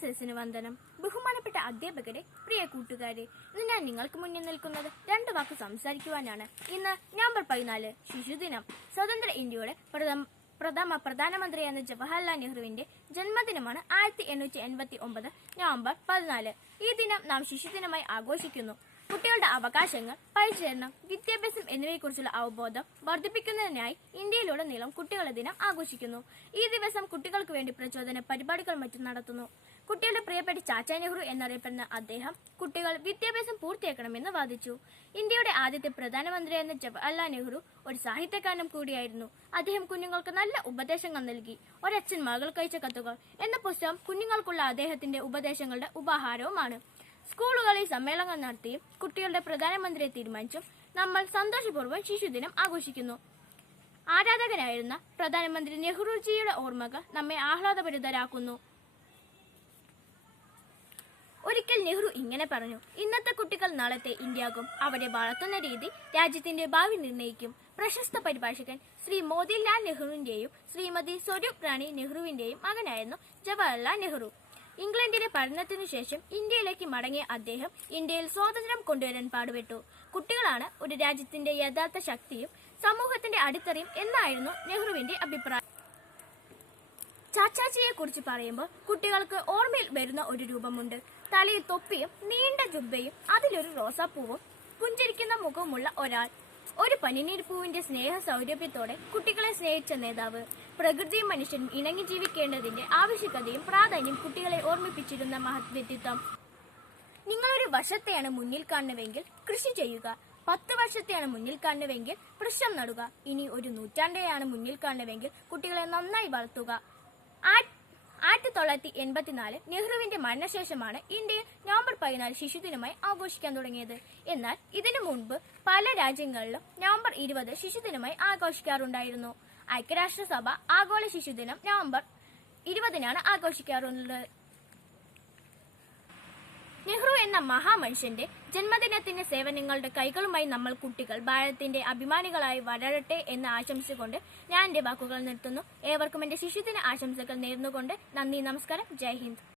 സദസ്സിന് വന്ദനം. ബഹുമാനപ്പെട്ട അധ്യാപകരെ പ്രിയ കൂട്ടുകാരെ ഇന്ന് ഞാൻ നിങ്ങൾക്ക് മുന്നിൽ നിൽക്കുന്നത് രണ്ട് വാക്ക് സംസാരിക്കുവാനാണ്. ഇന്ന് നവംബർ പതിനാല് ശിശുദിനം സ്വതന്ത്ര ഇന്ത്യയുടെ പ്രഥമ പ്രഥമ പ്രധാനമന്ത്രിയായ ജവഹർലാൽ നെഹ്റുവിന്റെ ജന്മദിനമാണ് ആയിരത്തി എണ്ണൂറ്റി എൺപത്തി ഒമ്പത് നവംബർ പതിനാല്. ഈ ദിനം നാം ശിശുദിനമായി ആഘോഷിക്കുന്നു. കുട്ടികളുടെ അവകാശങ്ങൾ പരിചരണം വിദ്യാഭ്യാസം എന്നിവയെക്കുറിച്ചുള്ള അവബോധം വർദ്ധിപ്പിക്കുന്നതിനായി ഇന്ത്യയിലുടനീളം കുട്ടികളുടെ ദിനം ആഘോഷിക്കുന്നു. ഈ ദിവസം കുട്ടികൾക്ക് വേണ്ടി പ്രചോദന പരിപാടികൾ മറ്റും നടത്തുന്നു. കുട്ടികളുടെ പ്രിയപ്പെട്ട ചാച്ച നെഹ്റു എന്നറിയപ്പെടുന്ന അദ്ദേഹം കുട്ടികൾ വിദ്യാഭ്യാസം പൂർത്തിയാക്കണമെന്ന് വാദിച്ചു. ഇന്ത്യയുടെ ആദ്യത്തെ പ്രധാനമന്ത്രിയായിരുന്ന ജവഹർലാൽ നെഹ്റു ഒരു സാഹിത്യകാരനും കൂടിയായിരുന്നു. അദ്ദേഹം കുഞ്ഞുങ്ങൾക്ക് നല്ല ഉപദേശങ്ങൾ നൽകി. ഒരച്ഛൻ മകൾ കഴിച്ച കത്തുകൾ എന്ന പുസ്തകം കുഞ്ഞുങ്ങൾക്കുള്ള അദ്ദേഹത്തിന്റെ ഉപദേശങ്ങളുടെ ഉപഹാരവുമാണ്. സ്കൂളുകളിൽ സമ്മേളനങ്ങൾ നടത്തിയും കുട്ടികളുടെ പ്രധാനമന്ത്രിയെ തീരുമാനിച്ചും നമ്മൾ സന്തോഷപൂർവം ശിശുദിനം ആഘോഷിക്കുന്നു. ആരാധകനായിരുന്ന പ്രധാനമന്ത്രി നെഹ്റുജിയുടെ ഓർമ്മകൾ നമ്മെ ആഹ്ലാദഭരിതരാക്കുന്നു. ഒരിക്കൽ നെഹ്റു ഇങ്ങനെ പറഞ്ഞു ഇന്നത്തെ കുട്ടികൾ നാളത്തെ ഇന്ത്യയാകും. അവരെ വളർത്തുന്ന രീതി രാജ്യത്തിന്റെ ഭാവി നിർണയിക്കും. പ്രശസ്ത പരിഭാഷകൻ ശ്രീ മോതിലാൽ നെഹ്റുവിന്റെയും ശ്രീമതി സ്വരൂപ് റാണി നെഹ്റുവിന്റെയും മകനായിരുന്നു ജവഹർലാൽ നെഹ്റു. ഇംഗ്ലണ്ടിലെ പഠനത്തിനു ശേഷം ഇന്ത്യയിലേക്ക് മടങ്ങിയ അദ്ദേഹം ഇന്ത്യയിൽ സ്വാതന്ത്ര്യം കൊണ്ടുവരാൻ പാടുപെട്ടു. കുട്ടികളാണ് ഒരു രാജ്യത്തിന്റെ യഥാർത്ഥ ശക്തിയും സമൂഹത്തിന്റെ അടിത്തറയും എന്നായിരുന്നു നെഹ്റുവിന്റെ അഭിപ്രായം. ചാച്ചാജിയെ കുറിച്ച് പറയുമ്പോൾ കുട്ടികൾക്ക് ഓർമ്മയിൽ വരുന്ന ഒരു രൂപമുണ്ട്. തലയിൽ തൊപ്പിയും നീണ്ട ജുബയും അതിലൊരു റോസാപ്പൂവും പുഞ്ചിരിക്കുന്ന മുഖവുമുള്ള ഒരാൾ. ഒരു പനിനീർ പൂവിന്റെ സ്നേഹ സൗരഭ്യത്തോടെ കുട്ടികളെ സ്നേഹിച്ച നേതാവ്. പ്രകൃതിയും മനുഷ്യനും ഇണങ്ങി ജീവിക്കേണ്ടതിന്റെ ആവശ്യകതയും പ്രാധാന്യം കുട്ടികളെ ഓർമ്മിപ്പിച്ചിരുന്ന മഹത് വ്യക്തിത്വം നിങ്ങളൊരു വർഷത്തെയാണ് മുന്നിൽ കാണുന്നതെങ്കിൽ കൃഷി ചെയ്യുക. പത്ത് വർഷത്തെയാണ് മുന്നിൽ കാണുന്നതെങ്കിൽ വൃക്ഷം നടുക. ഇനി ഒരു നൂറ്റാണ്ടെയാണ് മുന്നിൽ കാണുന്നതെങ്കിൽ കുട്ടികളെ നന്നായി വളർത്തുക. ആ- ആയിരത്തി തൊള്ളായിരത്തി എൺപത്തിനാല് നെഹ്റുവിന്റെ മരണശേഷമാണ് ഇന്ത്യയിൽ നവംബർ പതിനാല് ശിശുദിനമായി ആഘോഷിക്കാൻ തുടങ്ങിയത്. എന്നാൽ ഇതിനു മുൻപ് പല രാജ്യങ്ങളിലും നവംബർ ഇരുപത് ശിശുദിനമായി ആഘോഷിക്കാറുണ്ടായിരുന്നു. ഐക്യരാഷ്ട്രസഭ ആഗോള ശിശുദിനം നവംബർ ഇരുപതിനാണ് ആഘോഷിക്കാറുള്ളത്. എന്ന മഹാമനുഷ്യന്റെ ജന്മദിനത്തിന്റെ സേവനങ്ങളുടെ കൈകളുമായി നമ്മൾ കുട്ടികൾ ഭാരതത്തിന്റെ അഭിമാനികളായി വളരട്ടെ എന്ന് ആശംസിച്ചുകൊണ്ട് ഞാൻ എന്റെ വാക്കുകൾ നിർത്തുന്നു. ഏവർക്കും എന്റെ ശിശുദിന ആശംസകൾ നേർന്നുകൊണ്ട് നന്ദി നമസ്കാരം. ജയ് ഹിന്ദ്.